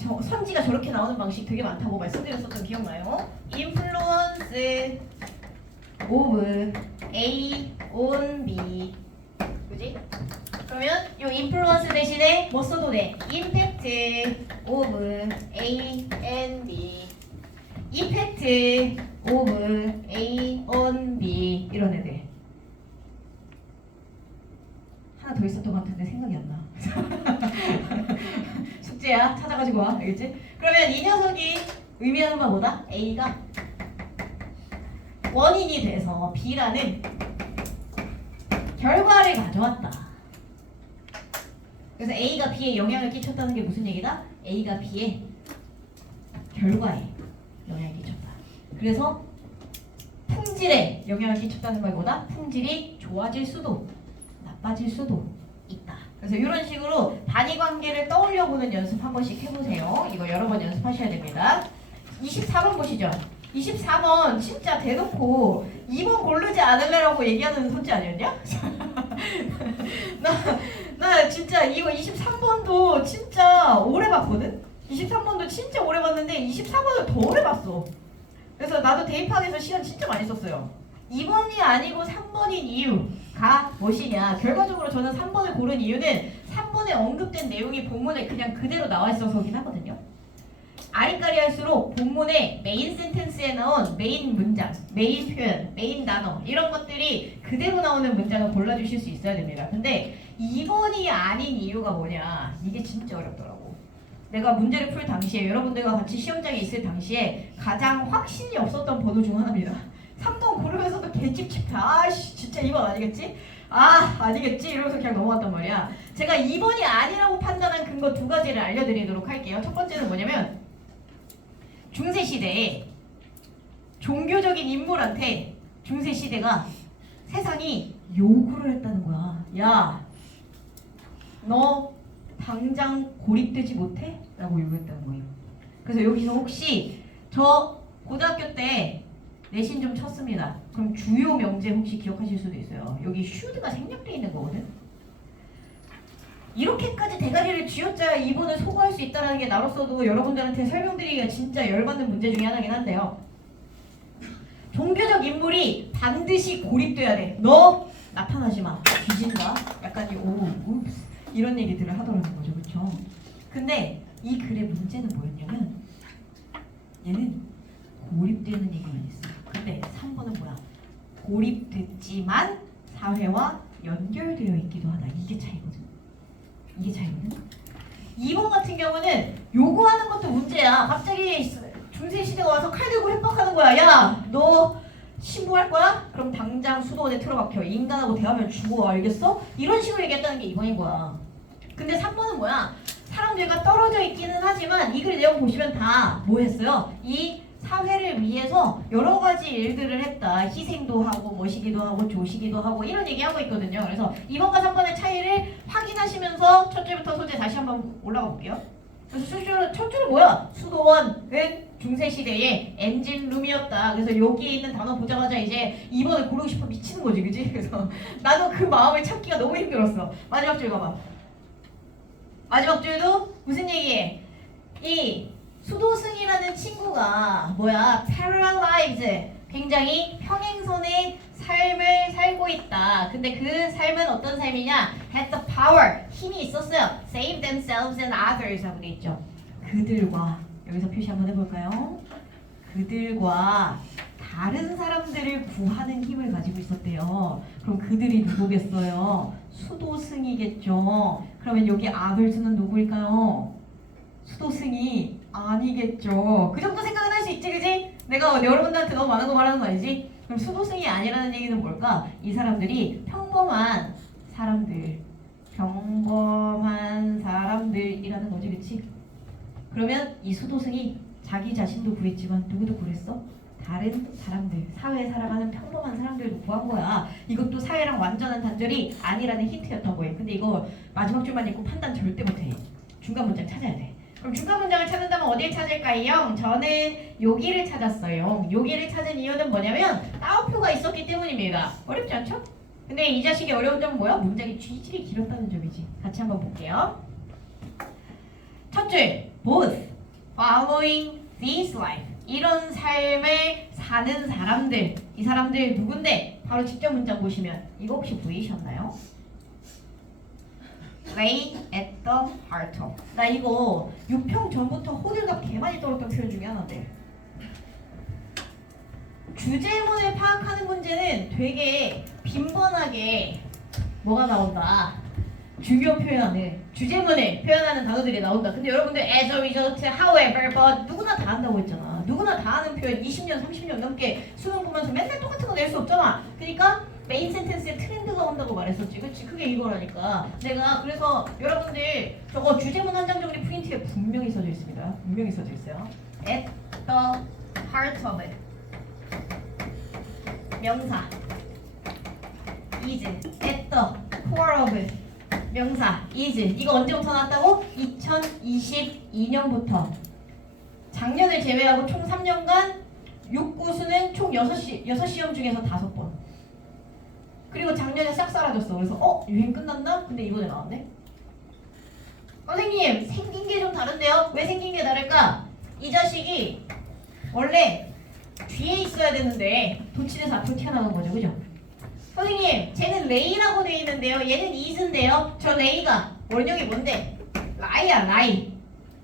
선지가 저렇게 나오는 방식 되게 많다고 말씀드렸었던 기억나요? influence of A on B. 그지? 그러면 요 influence 대신에 뭐 써도 돼? impact of A and B. impact of A on B. 이런 애들. 하나 더 있었던 것 같은데 생각이 안 나. 숙제야. 찾아가지고 와. 알겠지? 그러면 이 녀석이 의미하는 건 뭐다? A가 원인이 돼서 B라는 결과를 가져왔다. 그래서 A가 B에 영향을 끼쳤다는 게 무슨 얘기다? A가 B의 결과에 영향을 끼쳤다. 그래서 품질에 영향을 끼쳤다는 말보다 품질이 좋아질 수도 나빠질 수도 있다. 그래서 이런 식으로 단위 관계를 떠올려 보는 연습 한 번씩 해보세요. 이거 여러 번 연습하셔야 됩니다. 24번 보시죠. 24번 진짜 대놓고 2번 고르지 않을래라고 얘기하는 손지 아니었냐? 나 진짜 이거 23번도 진짜 오래 봤거든? 23번도 진짜 오래 봤는데 24번을 더 오래 봤어. 그래서 나도 대입학에서 시간 진짜 많이 썼어요. 2번이 아니고 3번인 이유가 무엇이냐? 결과적으로 저는 3번을 고른 이유는 3번에 언급된 내용이 본문에 그냥 그대로 나와 있어서긴 하거든요. 아리까리 할수록 본문에 메인 센텐스에 나온 메인 문장, 메인 표현, 메인 단어 이런 것들이 그대로 나오는 문장을 골라주실 수 있어야 됩니다. 근데 2번이 아닌 이유가 뭐냐? 이게 진짜 어렵더라고. 내가 문제를 풀 당시에 여러분들과 같이 시험장에 있을 당시에 가장 확신이 없었던 번호 중 하나입니다. 3번 고르면서도 개찝찝해. 아씨 진짜 2번 아니겠지? 아 아니겠지? 이러면서 그냥 넘어갔단 말이야. 제가 2번이 아니라고 판단한 근거 두 가지를 알려드리도록 할게요. 첫 번째는 뭐냐면 중세시대에 종교적인 인물한테 중세시대가 세상이 요구를 했다는 거야. 야, 너 당장 고립되지 못해? 라고 요구했다는 거예요. 그래서 여기서 혹시 저 고등학교 때 내신 좀 쳤습니다. 그럼 주요 명제 혹시 기억하실 수도 있어요. 여기 should가 생략되어 있는 거거든. 이렇게까지 대가리를 쥐어짜야 이분을 소거할 수 있다는 게 나로서도 여러분들한테 설명드리기가 진짜 열받는 문제 중에 하나긴 한데요. 종교적 인물이 반드시 고립돼야 돼. 너 나타나지 마. 뒤진다. 약간 읍스 이런 얘기들을 하더라는 거죠. 그렇죠? 근데 이 글의 문제는 뭐였냐면 얘는 고립되는 얘기만 있어요. 근데 3번은 뭐야? 고립됐지만 사회와 연결되어 있기도 하다. 이게 차이거든. 이게 차이거든. 2번 같은 경우는 요구하는 것도 문제야. 갑자기 중세시대가 와서 칼 들고 협박하는 거야. 야, 너 신고할 거야? 그럼 당장 수도원에 틀어박혀. 인간하고 대하면 죽어. 알겠어? 이런 식으로 얘기했다는 게 2번인 거야. 근데 3번은 뭐야? 사람들과 떨어져 있기는 하지만 이 글 내용 보시면 다 뭐 했어요? 이 사회를 위해서 여러 가지 일들을 했다. 희생도 하고 모시기도 하고 조시기도 하고 이런 얘기하고 있거든요. 그래서 2번과 3번의 차이를 확인하시면서 첫 줄부터 소재 다시 한번 올라가 볼게요. 그래서 첫 줄은 뭐야? 수도원은 중세시대의 엔진룸이었다. 그래서 여기에 있는 단어 보자마자 이제 2번을 고르고 싶어 미치는 거지. 그지? 그래서 나도 그 마음을 찾기가 너무 힘들었어. 마지막 줄 봐봐. 마지막 줄도 무슨 얘기해? 이 수도승이라는 친구가 뭐야? paralyzed, 굉장히 평행선의 삶을 살고 있다. 근데 그 삶은 어떤 삶이냐? had the power, 힘이 있었어요. save themselves and others 하고 돼 있죠. 그들과, 여기서 표시 한번 해볼까요? 그들과 다른 사람들을 구하는 힘을 가지고 있었대요. 그럼 그들이 누구겠어요? 수도승이겠죠. 그러면 여기 others는 누구일까요? 수도승이 아니겠죠. 그 정도 생각은 할 수 있지, 그지? 내가 여러분들한테 너무 많은 거 말하는 거 아니지? 그럼 수도승이 아니라는 얘기는 뭘까? 이 사람들이 평범한 사람들이라는 거지, 그치? 그러면 이 수도승이 자기 자신도 구했지만 누구도 구했어? 다른 사람들, 사회에 살아가는 평범한 사람들도 구한 거야. 이것도 사회랑 완전한 단절이 아니라는 힌트였던 거예요. 근데 이거 마지막 줄만 읽고 판단 절대 못해. 중간 문장 찾아야 돼. 그럼 중간 문장을 찾는다면 어디를 찾을까요? 저는 여기를 찾았어요. 여기를 찾은 이유는 뭐냐면 따옴표가 있었기 때문입니다. 어렵지 않죠? 근데 이 자식이 어려운 점은 뭐야? 문장이 쥐질이 길었다는 점이지. 같이 한번 볼게요. 첫 줄, both. following this life. 이런 삶을 사는 사람들. 이 사람들 누군데? 바로 직접 문장 보시면 이거 혹시 보이셨나요? lay at the heart of. 나 이거 6평 전부터 호들갑 개 많이 떨었던 표현 중에 하나인데. 주제문을 파악하는 문제는 되게 빈번하게 뭐가 나온다. 중요 표현을, 주제문을 표현하는 단어들이 나온다. 근데 여러분들 as a result, however, but 누구나 다 한다고 했잖아. 누구나 다 하는 표현 20년, 30년 넘게 수능 보면서 맨날 똑같은 거 낼 수 없잖아. 그러니까 메인 센텐스에 트렌드가 온다고 말했었지. 그치? 그게 이거라니까. 내가 그래서 여러분들 저거 주제문 한 장 정리 프린트에 분명히 써져 있습니다. 분명히 써져 있어요. At the heart of it. 명사. is at the core of it. 명사 is. 이거 언제부터 나왔다고? 2022년부터. 작년을 제외하고 총 3년간 6구수는 총 6시험 중에서 5번. 그리고 작년에 싹 사라졌어. 그래서 유행 끝났나? 근데 이번에 나왔네. 선생님 생긴 게 좀 다른데요? 왜 생긴 게 다를까? 이 자식이 원래 뒤에 있어야 되는데 도치돼서 앞으로 튀어나간 거죠. 그죠? 선생님 쟤는 레이라고 되어 있는데요. 얘는 is인데요. 저 레이가 원형이 뭔데? 라이야 라이.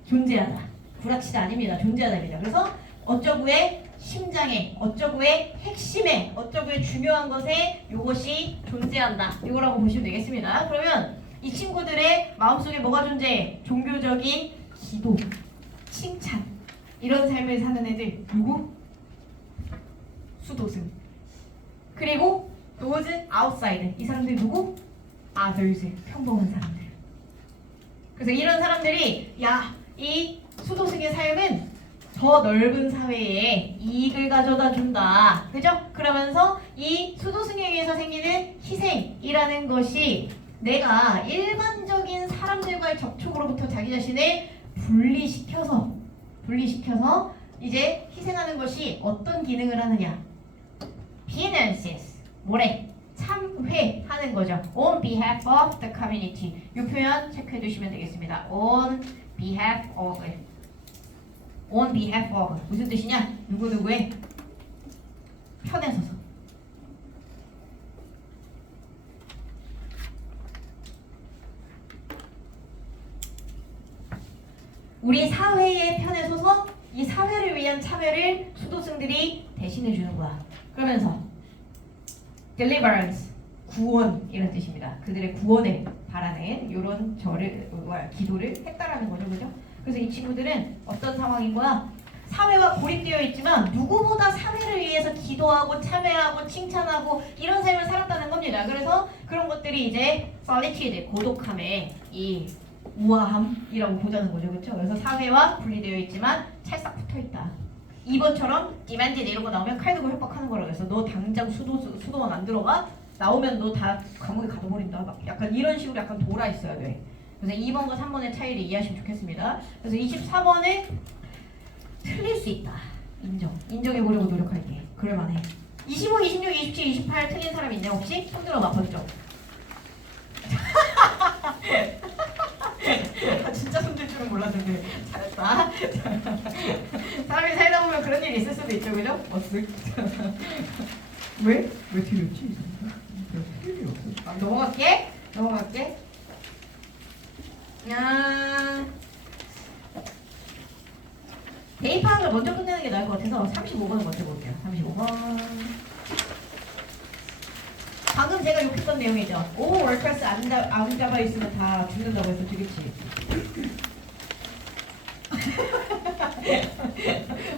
존재하다. 구라치다 아닙니다. 존재하다입니다. 그래서 어쩌구의 심장에, 어쩌구의 핵심에, 어쩌구의 중요한 것에 이것이 존재한다. 이거라고 보시면 되겠습니다. 그러면 이 친구들의 마음속에 뭐가 존재해? 종교적인 기도, 칭찬 이런 삶을 사는 애들 누구? 수도승. 그리고 those outside. 이 사람들이 누구? others. 평범한 사람들. 그래서 이런 사람들이 이 수도승의 삶은 더 넓은 사회에 이익을 가져다 준다. 그죠? 그러면서 이 수도승에 의해서 생기는 희생이라는 것이 내가 일반적인 사람들과의 접촉으로부터 자기 자신을 분리시켜서 이제 희생하는 것이 어떤 기능을 하느냐? Finances. 뭐래? 참회하는 거죠. On behalf of the community. 이 표현 체크해 주시면 되겠습니다. On behalf of. On behalf of. 무슨 뜻이냐? 누구누구의 편에 서서. 우리 사회의 편에 서서 이 사회를 위한 참여를 수도승들이 대신해 주는 거야. 그러면서 deliverance, 구원 이런 뜻입니다. 그들의 구원을 바라는 이런 기도를 했다라는 거죠. 그죠? 그래서 이 친구들은 어떤 상황인 거야? 사회와 고립되어 있지만 누구보다 사회를 위해서 기도하고 참여하고 칭찬하고 이런 삶을 살았다는 겁니다. 그래서 그런 것들이 이제 solitude, 고독함의 이 우아함이라고 보자는 거죠. 그렇죠? 그래서 사회와 분리되어 있지만 찰싹 붙어있다. 2번처럼 demanded 이런 거 나오면 칼 들고 협박하는 거라고 해서 너 당장 수도원 안 들어가? 나오면 너 다 감옥에 가둬버린다. 막 약간 이런 식으로 약간 돌아 있어야 돼. 그래서 2번과 3번의 차이를 이해하시면 좋겠습니다. 그래서 24번에 틀릴 수 있다. 인정해보려고 노력할게. 그럴만해. 25, 26, 27, 28 틀린 사람 있냐 혹시? 손 들어봐 번쩍. 진짜 손들 줄은 몰랐는데 잘했다. 사람이 살다 보면 그런 일이 있을 수도 있죠. 그죠? 왜? 왜 틀렸지? 틀릴 일 없어. 넘어갈게. 대입하는 걸 먼저 끝내는 게 나을 것 같아서 35번을 먼저 볼게요. 35번. 방금 제가 욕했던 내용이죠. all workers 안 잡아 있으면 다 죽는다고 했었지, 그치?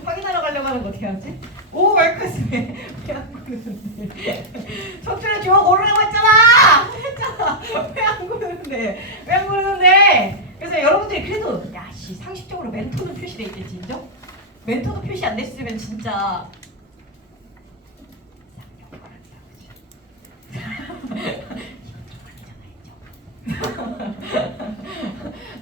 확인하러 가려고 하는 거 어떻게 하지? all workers 왜안 구르는데? 석준이 주워 고르라고 했잖아! 왜 안 구르는데? 그래서 여러분들이 그래도 야씨 상식적으로 멘토도 표시돼 있겠지, 인정? 멘토도 표시 안 됐으면 진짜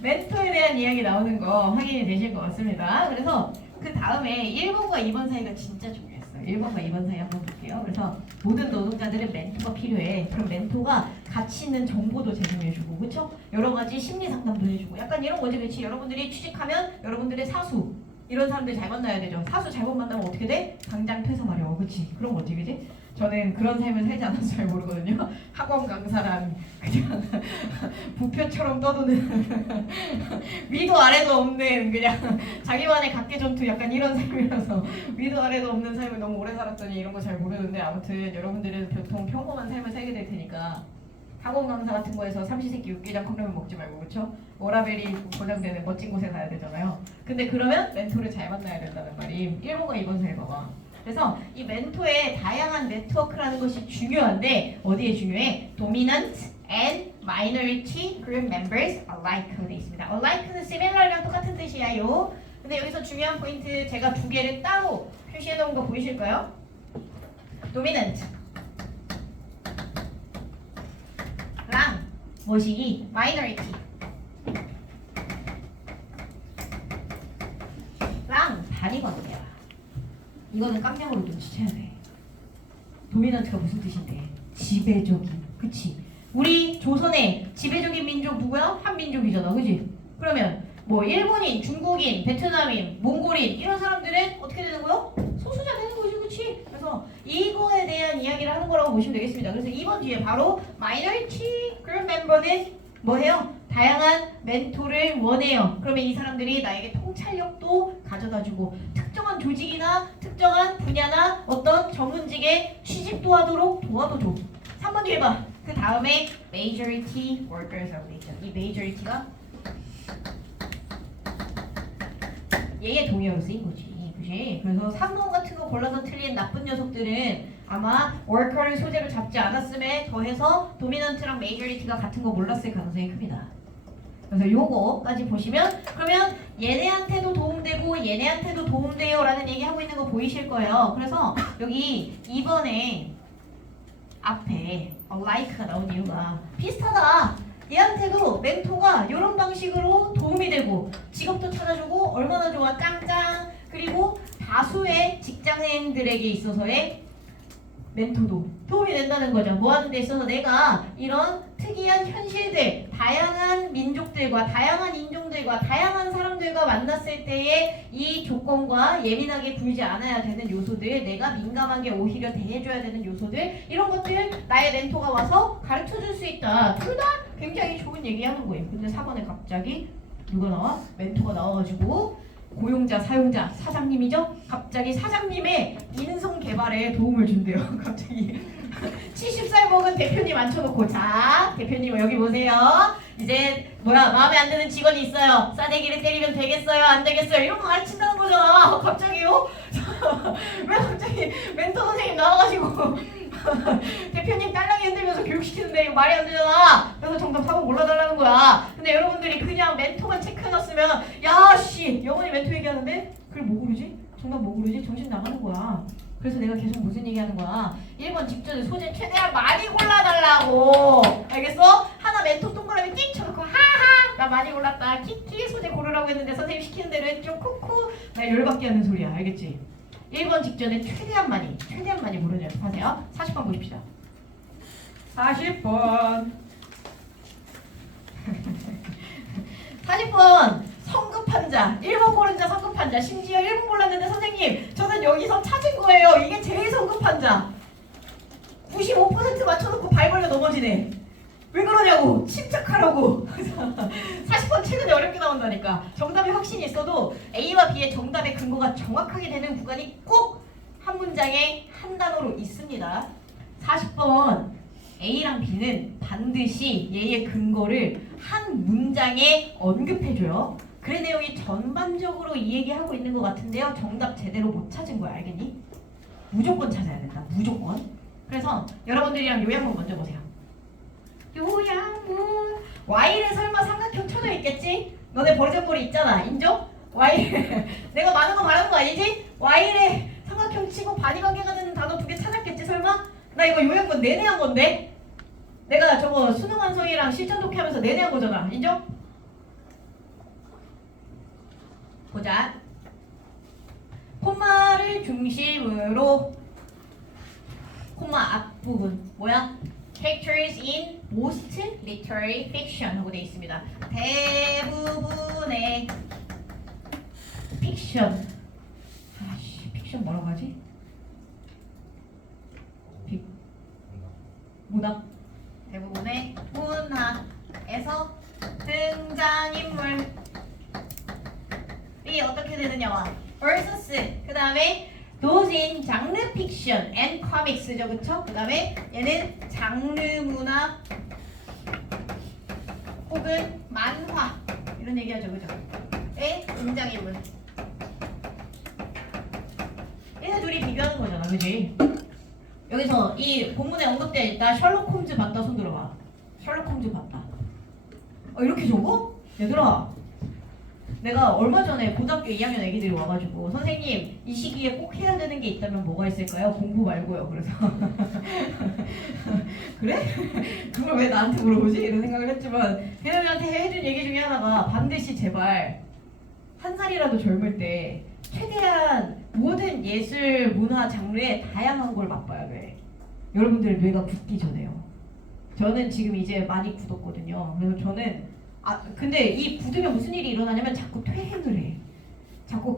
멘토에 대한 이야기 나오는 거 확인이 되실 것 같습니다. 그래서 그 다음에 1번과 2번 사이가 진짜 중요했어요. 1번과 2번 사이 한번 볼게요. 그래서 모든 노동자들은 멘토가 필요해. 그럼 멘토가 가치 있는 정보도 제공해주고, 그렇죠? 여러 가지 심리 상담도 해주고, 약간 이런 거지, 그렇지? 여러분들이 취직하면 여러분들의 사수 이런 사람들 잘 만나야 되죠. 사수 잘못 만나면 어떻게 돼? 당장 퇴사 마려. 그치? 그런 거 어떻게 되지? 저는 그런 삶을 살지 않아서 잘 모르거든요. 학원 강사랑 그냥 부표처럼 떠도는 위도 아래도 없는 그냥 자기만의 각계전투 약간 이런 삶이라서 위도 아래도 없는 삶을 너무 오래 살았더니 이런 거 잘 모르는데 아무튼 여러분들은 보통 평범한 삶을 살게 될 테니까 학원 강사 같은 거에서 삼시세끼 육개장 컵라면 먹지 말고 그쵸? 워라벨이 보장되는 멋진 곳에 가야 되잖아요. 근데 그러면 멘토를 잘 만나야 된다는 말이 1번과 2번 잘 봐봐. 그래서 이 멘토의 다양한 네트워크라는 것이 중요한데 어디에 중요해? Dominant and Minority Group Members Alike로 되어 있습니다. Alike는 similar랑 똑같은 뜻이에요. 근데 여기서 중요한 포인트 제가 두 개를 따로 표시해 놓은 거 보이실까요? Dominant 랑 뭐시기? Minority 랑 단위거든요. 이거는 깜냥으로 눈치채야 돼. 도미넌트가 무슨 뜻인데? 지배적인. 그치? 우리 조선의 지배적인 민족 누구야? 한민족이잖아. 그치? 그러면 뭐 일본인, 중국인, 베트남인, 몽골인 이런 사람들은 어떻게 되는 거요? 소수자 되는 거지. 그치? 그래서 이거에 대한 이야기를 하는 거라고 보시면 되겠습니다. 그래서 2번 뒤에 바로 Minority Group Member는 뭐해요? 다양한 멘토를 원해요. 그러면 이 사람들이 나에게 통찰력도 가져다주고 특정한 조직이나 특정한 분야나 어떤 전문직에 취직도 하도록 도와도 줘. 3번 뒤에 봐. 그 다음에 majority workers라고 돼 있죠. 이 majority가 얘의 동의어로 쓰인 거지. 그치? 그래서 3번 같은 거 골라서 틀린 나쁜 녀석들은 아마 worker를 소재로 잡지 않았음에 더해서 도미넌트랑 majority가 같은 거 몰랐을 가능성이 큽니다. 그래서 요거까지 보시면 그러면 얘네한테도 도움되고 얘네한테도 도움돼요 라는 얘기하고 있는 거 보이실 거예요. 그래서 여기 2번에 앞에 like가 나온 이유가 비슷하다. 얘한테도 멘토가 이런 방식으로 도움이 되고 직업도 찾아주고 얼마나 좋아 짱짱. 그리고 다수의 직장인들에게 있어서의 멘토도 도움이 된다는 거죠. 뭐 하는 데 있어서 내가 이런 특이한 현실들, 다양한 민족들과 다양한 인종들과 다양한 사람들과 만났을 때의 이 조건과 예민하게 굴지 않아야 되는 요소들, 내가 민감하게 오히려 대해줘야 되는 요소들, 이런 것들 나의 멘토가 와서 가르쳐줄 수 있다. 둘 다 굉장히 좋은 얘기하는 거예요. 근데 4번에 갑자기 누가 나와? 멘토가 나와가지고 고용자, 사용자, 사장님이죠? 갑자기 사장님의 인성 개발에 도움을 준대요. 갑자기 70살 먹은 대표님 앉혀놓고 자, 대표님 여기 보세요. 이제 마음에 안 드는 직원이 있어요. 싸대기를 때리면 되겠어요? 안 되겠어요? 이런 거 가르친다는 거잖아. 갑자기요? 왜 갑자기 멘토 선생님 나와가지고 대표님 딸랑이 흔들면서 교육시키는데 말이 안 되잖아. 그래서 정답 4번 골라달라는 거야. 근데 여러분들이 그냥 멘토만 체크해놨으면 야씨 영원히 멘토 얘기하는데 그걸 뭐 고르지? 정답 뭐 고르지? 정신 나가는 거야. 그래서 내가 계속 무슨 얘기하는 거야? 1번 직전에 소재 최대한 많이 골라달라고. 알겠어? 하나 멘토 동그라미 띡 쳐놓고 하하 나 많이 골랐다 키키 소재 고르라고 했는데 선생님 시키는 대로 했죠 쿠쿠 나 열받게 하는 소리야. 알겠지? 1번 직전에 최대한 많이 고르는 연습하세요. 40번 보십시다. 40번 40번 성급한 자 1번 고른 자 성급한 자 심지어 1번 골랐는데 선생님 저는 여기서 찾은 거예요. 이게 제일 성급한 자 95% 맞춰놓고 발 벌려 넘어지네. 왜 그러냐고 침착하라고. 40번 최근에 어렵게 나온다니까. 정답이 확신이 있어도 A와 B의 정답의 근거가 정확하게 되는 구간이 꼭 한 문장에 한 단어로 있습니다. 40번 A랑 B는 반드시 얘의 근거를 한 문장에 언급해줘요. 그 내용이 전반적으로 이 얘기하고 있는 것 같은데요. 정답 제대로 못 찾은 거야. 알겠니? 무조건 찾아야 된다. 무조건. 그래서 여러분들이랑 요약문 먼저 보세요. 요양문 Y를 설마 삼각형 쳐져 있겠지? 너네 버르장머리 있잖아. 인정? Y 내가 많은 거 말하는 거 아니지? Y를 삼각형 치고 반의관계가 되는 단어 2개 찾았겠지 설마? 나 이거 요양문 내내 한 건데? 내가 저거 수능 완성이랑 실전 독해하면서 내내 한 거잖아. 인정? 보자. 콤마를 중심으로 콤마 앞부분 뭐야? Characters in most literary fiction 하고 되어 있습니다. 대부분의 픽션. 아씨, 픽션 뭐라고 하지? 문학. 대부분의 문학에서 등장인물이 어떻게 되느냐와 versus 그 다음에 those in 장르 fiction and comics죠, 그쵸? 그 다음에 얘는 장르 문학 혹은 만화 이런 얘기하죠, 그죠? 의 등장인물. 얘네 둘이 비교하는 거잖아, 그지? 여기서 이 본문에 언급되어 있다. 셜록 홈즈 봤다. 손 들어봐. 셜록 홈즈 봤다. 이렇게 적어? 얘들아, 내가 얼마 전에 고등학교 2학년 애기들이 와가지고 선생님 이 시기에 꼭 해야 되는 게 있다면 뭐가 있을까요? 공부 말고요. 그래서 그래? 그걸 왜 나한테 물어보지? 이런 생각을 했지만 걔네들한테 해준 얘기 중에 하나가 반드시 제발 한 살이라도 젊을 때 최대한 모든 예술, 문화, 장르의 다양한 걸 맛봐야 돼. 여러분들의 뇌가 굳기 전에요. 저는 지금 이제 많이 굳었거든요. 그래서 저는 근데 이 굳으면 무슨 일이 일어나냐면 자꾸 퇴행을 해. 자꾸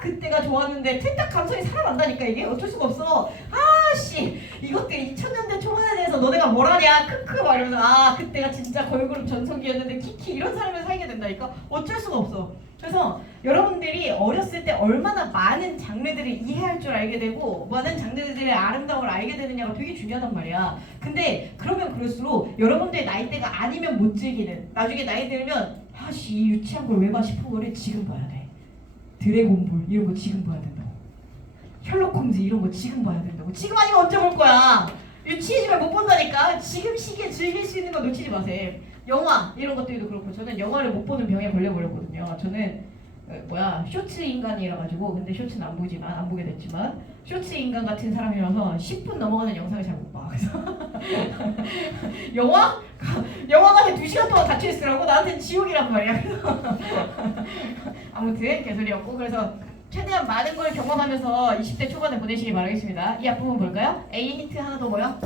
그때가 좋았는데 틀딱 감성이 살아난다니까. 이게 어쩔 수가 없어. 아씨 이것들 2000년대 초반에 대해서 너네가 뭘 하냐 크크 막 이러면서 그때가 진짜 걸그룹 전성기였는데 키키 이런 삶을 살게 된다니까. 어쩔 수가 없어. 그래서 여러분들이 어렸을 때 얼마나 많은 장르들을 이해할 줄 알게 되고 많은 장르들의 아름다움을 알게 되느냐가 되게 중요하단 말이야. 근데 그러면 그럴수록 여러분들의 나이대가 아니면 못 즐기는, 나중에 나이 들면 아씨 이 유치한 걸 왜 봐 싶은 거를 지금 봐야 돼. 드래곤볼 이런 거 지금 봐야 된다고. 셜록 홈즈 이런 거 지금 봐야 된다고. 지금 아니면 언제 볼 거야. 유치해지면 못 본다니까. 지금 시기에 즐길 수 있는 거 놓치지 마세요. 영화 이런 것들도 그렇고 저는 영화를 못 보는 병에 걸려버렸거든요. 저는 쇼츠 인간이라 가지고 근데 쇼츠는 안 보게 됐지만 쇼츠 인간 같은 사람이라서 10분 넘어가는 영상을 잘 못 봐. 그래서 영화관에 2시간 동안 갇혀 있으라고 나한테는 지옥이란 말이야. 아무튼 개소리였고 그래서 최대한 많은 걸 경험하면서 20대 초반에 보내시기 바라겠습니다. 이 앞부분 볼까요? A 힌트 하나 더 뭐요?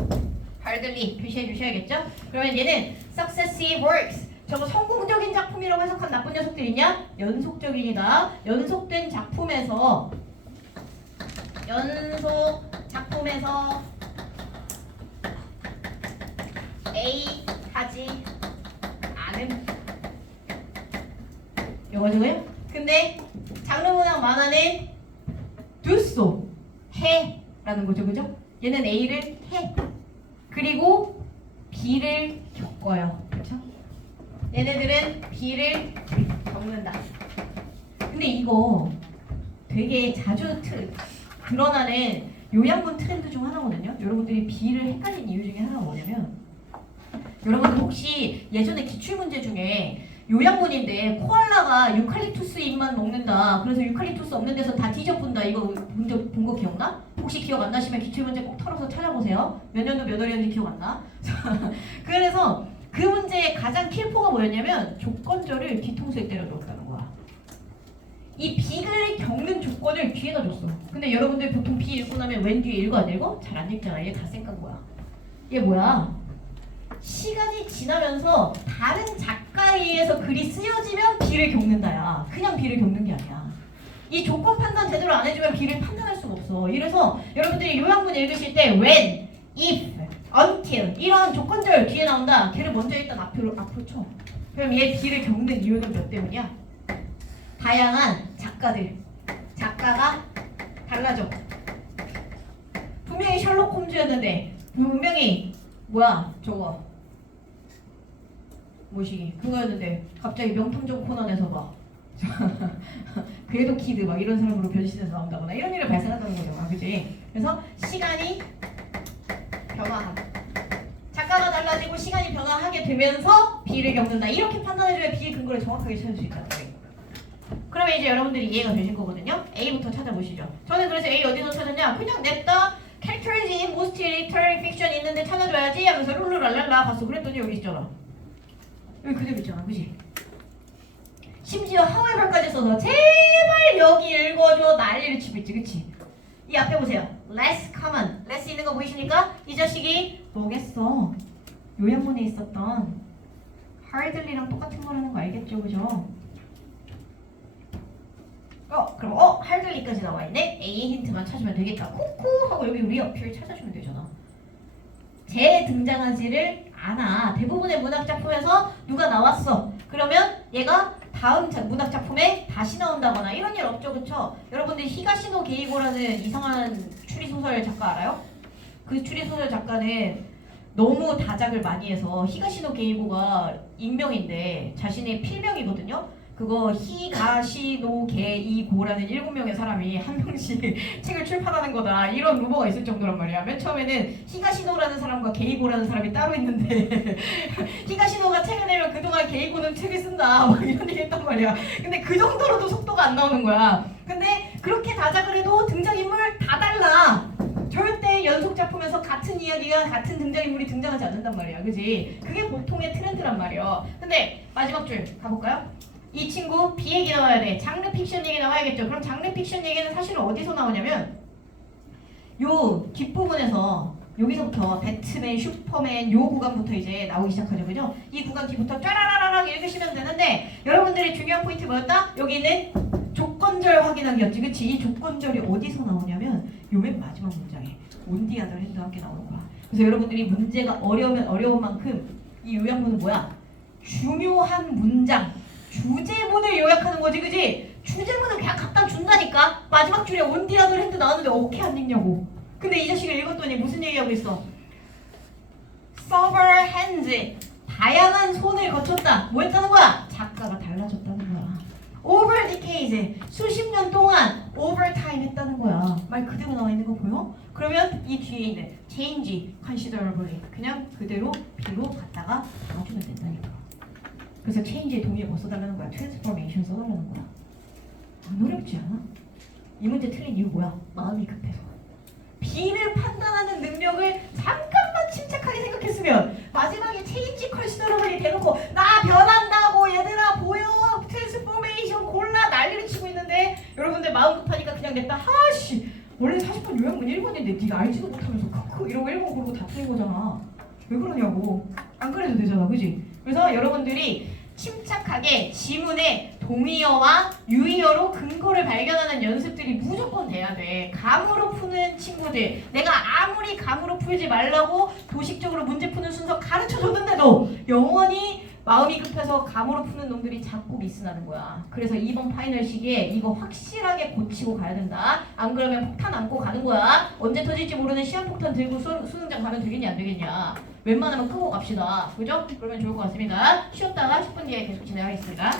발들리 표시해 주셔야겠죠? 그러면 얘는 successive works. 저거 성공적인 작품이라고 해석한 나쁜 녀석들 있냐? 연속적이다. 연속된 작품에서 A 하지 않음. 요거죠? 근데 장르문학 만화는 do so 해 라는 거죠, 그죠? 얘는 A를 해. 그리고 B를 겪어요. 그렇죠? 얘네들은 B를 겪는다. 근데 이거 되게 자주 드러나는 요양본 트렌드 중 하나거든요. 여러분들이 B를 헷갈린 이유 중에 하나가 뭐냐면 여러분들 혹시 예전에 기출문제 중에 요양본인데 코알라가 유칼립투스 잎만 먹는다. 그래서 유칼립투스 없는 데서 다 뒤져본다. 이거 본 거 기억나? 혹시 기억 안 나시면 기출문제 꼭 털어서 찾아보세요. 몇 년도 몇 월이었는지 기억 안 나? 그래서 그 문제의 가장 킬포가 뭐였냐면 조건절을 뒤통수에 때려 넣었다는 거야. 이 B를 겪는 조건을 뒤에다 줬어. 근데 여러분들 보통 B 읽고 나면 웬 뒤에 읽어 안 읽어? 잘 안 읽잖아. 얘 다 쌩깐 거야. 얘 뭐야? 시간이 지나면서 다른 작가에 의해서 글이 쓰여지면 B를 겪는다야. 그냥 B를 겪는 게 아니야. 이 조건 판단 제대로 안 해주면 B를 판단할 수가 없어. 이래서 여러분들이 요양문 읽으실 때 when, if, until 이런 조건절 뒤에 나온다. 걔를 먼저 일단 앞으로 쳐. 그럼 얘 B를 겪는 이유는 몇 때문이야? 다양한 작가가 달라져. 분명히 셜록 홈즈였는데 분명히 저거 뭐시기 그거였는데 갑자기 명탐정 코난에서 막 궤도 키드 막 이런 사람으로 변신해서 나온다거나 이런 일이 발생한다는 거죠. 그치? 그래서 시간이 변화함. 작가가 달라지고 시간이 변화하게 되면서 B를 겪는다. 이렇게 판단해줘야 B의 근거를 정확하게 찾을 수 있다는 거예요. 그러면 이제 여러분들이 이해가 되실 거거든요. A부터 찾아보시죠. 저는 그래서 A 어디서 찾았냐? 그냥 냅다 characters in most literary fiction 있는데 찾아줘야지 하면서 룰루랄랄라 갔어. 그랬더니 여기 있잖아. 여기 그대로 있잖아. 그치? 심지어 however까지 써서 제발 여기 읽어줘 난리를 치고 있지. 그치? 이 앞에 보세요. less common. less 있는 거 보이십니까? 이 자식이 뭐겠어? 요양본에 있었던 hardly랑 똑같은 거라는 거 알겠죠? 그죠? 그럼 할들리까지 나와 있네. A 힌트만 찾으면 되겠다. 쿠쿠 하고 여기 reappear 찾아주면 되잖아. 재등장하지를 않아. 대부분의 문학 작품에서 누가 나왔어. 그러면 얘가 다음 문학 작품에 다시 나온다거나 이런 일 없죠, 그쵸? 여러분들 히가시노 게이고라는 이상한 추리소설 작가 알아요? 그 추리소설 작가는 너무 다작을 많이 해서 히가시노 게이고가 익명인데 자신의 필명이거든요. 그거 히가시노 게이고라는 7명의 사람이 한 명씩 책을 출판하는 거다 이런 루머가 있을 정도란 말이야. 맨 처음에는 히가시노라는 사람과 게이고라는 사람이 따로 있는데 히가시노가 책을 내면 그동안 게이고는 책을 쓴다 막 이런 얘기 했단 말이야. 근데 그 정도로도 속도가 안 나오는 거야. 근데 그렇게 다작을 해도 등장인물 다 달라. 절대 연속 작품에서 같은 이야기가 같은 등장인물이 등장하지 않는단 말이야. 그지? 그게 보통의 트렌드란 말이야. 근데 마지막 줄 가볼까요? 이 친구 비얘기 나와야 돼. 장르 픽션 얘기 나와야겠죠. 그럼 장르 픽션 얘기는 사실은 어디서 나오냐면 요 뒷부분에서 여기서부터 배트맨, 슈퍼맨 요 구간부터 이제 나오기 시작하죠. 그죠? 이 구간 뒤부터 쫘라라라락 읽으시면 되는데 여러분들의 중요한 포인트 뭐였다? 여기는 조건절 확인하기였지. 그치? 이 조건절이 어디서 나오냐면 요 맨 마지막 문장에 온디 아더 핸드와 함께 나오는 거야. 그래서 여러분들이 문제가 어려우면 어려운 만큼 이 요약문은 뭐야? 중요한 문장 주제문을 요약하는 거지, 그지? 주제문은 그냥 갖다 준다니까. 마지막 줄에 온디라도 핸드 나왔는데 어떻게 안 읽냐고. 근데 이 자식을 읽었더니 무슨 얘기하고 있어? Several hands 다양한 손을 거쳤다. 뭐 했다는 거야? 작가가 달라졌다는 거야. Over decades 수십 년 동안 overtime 했다는 거야. 말 그대로 나와 있는 거 보여? 그러면 이 뒤에 있는 change considerably 그냥 그대로 B로 갖다가 놔주면 된다니까. 그래서 change의 동의에 뭐 써달라는 거야? transformation 써달라는 거야. 안 어렵지 않아? 이 문제 틀린 이유 뭐야? 마음이 급해서. B를 판단하는 능력을 잠깐만 침착하게 생각했으면 마지막에 change considerably 대놓고 나 변한다고 얘들아 보여 transformation 골라 난리를 치고 있는데 여러분들 마음 급하니까 그냥 냈다. 하씨 원래 40번 요약문 1번인데 네가 알지도 못하면서 크크 이러고 1번 고르고 다 틀린 거잖아. 왜 그러냐고. 안 그래도 되잖아, 그지? 그래서 여러분들이 침착하게 지문에 동의어와 유의어로 근거를 발견하는 연습들이 무조건 돼야 돼. 감으로 푸는 친구들, 내가 아무리 감으로 풀지 말라고 도식적으로 문제 푸는 순서 가르쳐줬는데도 영원히 마음이 급해서 감으로 푸는 놈들이 자꾸 미스나는 거야. 그래서 이번 파이널 시기에 이거 확실하게 고치고 가야 된다. 안 그러면 폭탄 안고 가는 거야. 언제 터질지 모르는 시한폭탄 들고 수능장 가면 되겠냐 안 되겠냐. 웬만하면 끄고 갑시다. 그죠? 그러면 좋을 것 같습니다. 쉬었다가 10분 뒤에 계속 진행하겠습니다.